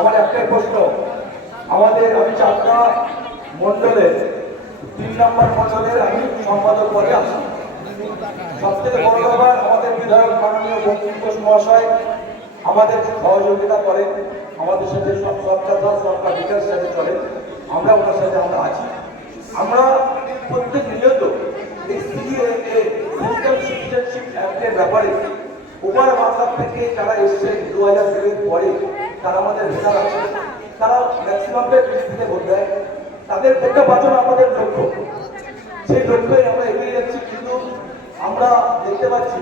আমার একটাই প্রশ্ন, আমি চাকরা মন্ডলের 3 নম্বর মন্ডলের আমি সম্পাদক পদে আছি। সবথেকে বড় ব্যাপার, আমাদের বিধায়ক মাননীয় বঙ্কিম ঘোষ মহাশয় আমাদের সহযোগিতা করেন, আমাদের সাথে সরকার বিকাশ সাথে চলে, আমরা ওনার সাথে আমরা আছি। আমরা প্রত্যেক নিয়ত এই সিএএ সেন্ট্রাল সিটিজেনশিপ অ্যাক্টের ব্যাপারে ওপার বাংলা থেকে যারা এসছেন 2002 পরে, তারা আমাদের ভোটার আছে, তারা ম্যাক্সিমামটাই বিজেপিতে ভোট দেয়, তাদের ভোটটা বাঁচানো আমাদের লক্ষ্য। সেই লক্ষ্যে আমরা এগিয়ে যাচ্ছি। কিন্তু আমরা দেখতে পাচ্ছি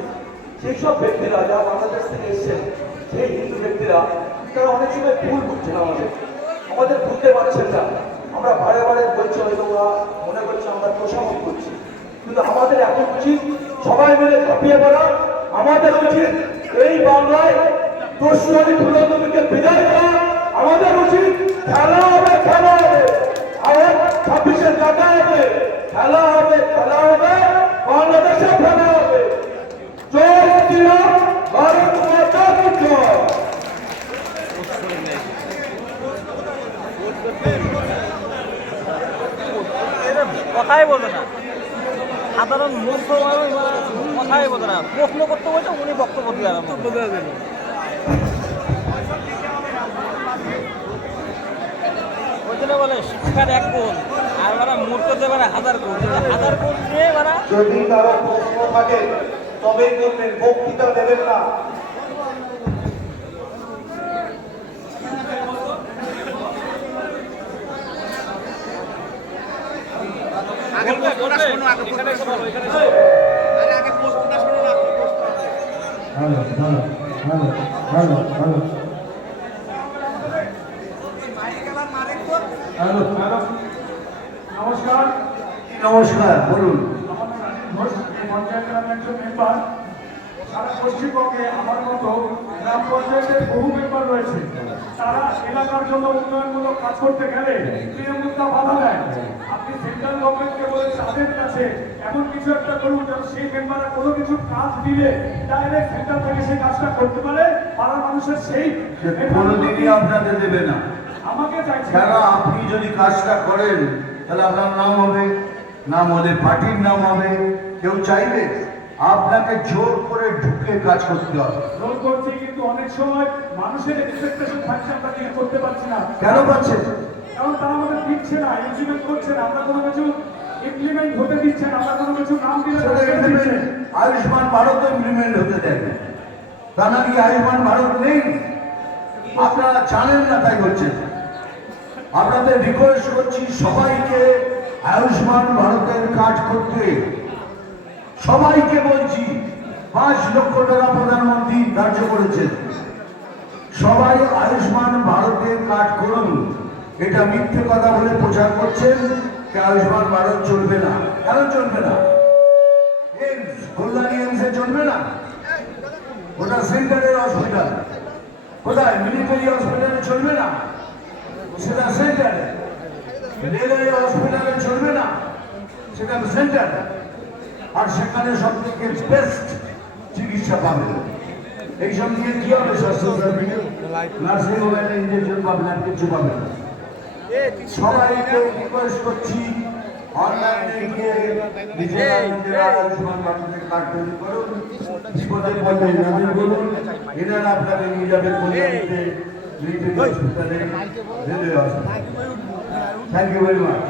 সেই সব ব্যক্তিরা যারা বাংলাদেশ থেকে এসছেন, সেই হিন্দু ব্যক্তিরা, তারা অনেক সময় ভুল বুঝছেন, আমাদের বুঝতে পারছেন না। আমরা বারে বারে বলছি, হয়তো ওরা মনে করছে আমরা তোষামত করছি, কিন্তু আমাদের এখন উচিত সবাই মিলে ঝাঁপিয়ে পড়া। আমাদের উচিত এই বাংলায় দোষী পুরোদমীকে বিদায় করা। আমাদের উচিত খেলা হবে, খেলা হবে, আবার 26-এ দেখা হবে, খেলা হবে, খেলা হবে, বাংলাদেশে খেলা হবে। জয় শ্রীরাম, ভারত মাতা কি জয়। কথাই বলবে না, সাধারণ মূর্খ মানুষ কথাই বলবে না, প্রশ্ন করতে বলছে উনি বক্তব্য দিয়ে ওই জন্য বলে শিক্ষার 1 গুণ, আর ওরা মূর্খদের মানে 1000 গুণ, 1000 গুণ দিয়ে ওরা। যদি কারো প্রশ্ন থাকে তবেই করবেন, বক্তৃতা দেবেন না। নমস্কার। নমস্কার, বলুন। পঞ্চায়েত গ্রামের একজন মেম্বার। সারা পশ্চিমবঙ্গে আমার মতো গ্রাম পঞ্চায়েতের বহু মেম্বার রয়েছে, তারা এলাকার জন্য উন্নয়নমূলক কাজ করতে গেলে তৃণমূলটা বাধা দেয়। আপনি সেন্ট্রাল গভর্নমেন্টকে বলে তাদের কাছে এমন কিছু একটা করুন যেন সেই মেম্বাররা কোনো কিছু কাজ দিলে ডাইরেক্ট সেন্ট্রাল থেকে সেই কাজটা করতে পারে। পাড়ার মানুষের সেই কোনোদিনই আপনাদের দেবে না। আমাকে চাইছে, কেন আপনি যদি কাজটা করেন তাহলে আপনার নাম হবে, নাম হলে পার্টির নাম হবে, কেউ চাইবে? আপনাকে জোর করে ঢুকে কাজ করতে হবে। রোল করছি, কিন্তু অনেক সময় মানুষের এক্সপেকটেশন থাকছে, আমরা কিছু করতে পারছি না। কেন পাচ্ছেন? কারণ তারা আমাদের দিচ্ছে না, ইমপ্লিমেন্ট করছে না। আমরা কোনো কিছু ইমপ্লিমেন্ট হতে দিচ্ছে না, আমরা কোনো কিছু নাম দিলে আয়ুষ্মান ভারত ইমপ্লিমেন্ট হতে দেন, তা নাকি আয়ুষ্মান ভারত নেই? আপনারা জানেন না, তাই হচ্ছে। আপনাদের রিকোয়েস্ট করছি সবাইকে আয়ুষ্মান ভারতের কাজ করতে, সবাইকে বলছি। 5 লক্ষ টাকা প্রধানমন্ত্রী ধার্য করেছেন, সবাই আয়ুষ্মান ভারতের কাজ করুন। এটা মিথ্যে কথা বলে প্রচার করছেন যে আয়ুষ্মান ভারত চলবে না। কেন চলবে না? কল্যাণী এমসে চলবে না? ওটা সেন্টারের হসপিটাল। কোথায়? মিলিটারি হসপিটালে চলবে না, সেটা সেন্টারে। রেলওয়ে হসপিটালে চলবে না, সেটা সেন্টারে। আর সেখানে সব থেকে বেস্ট চিকিৎসা পাবেন। এইসব নিয়ে কি হবে? স্বাস্থ্যকর্মী নার্সিং হোমে ইঞ্জেকশন পাবেন, আর কিছু পাবেন না। সবাইকে রিকোয়েস্ট করছি, অনলাইনে গিয়ে নিজেরা আয়ুষ্মান ভারতের কার্ড তৈরি করুন। বিপদে পড়লে এনাদের বলুন, এনারা আপনাকে নিয়ে যাবে কল্যাণীতে, মিলিটারি হসপিটালে, রেলওয়ে হসপিটালে। Thank you very much.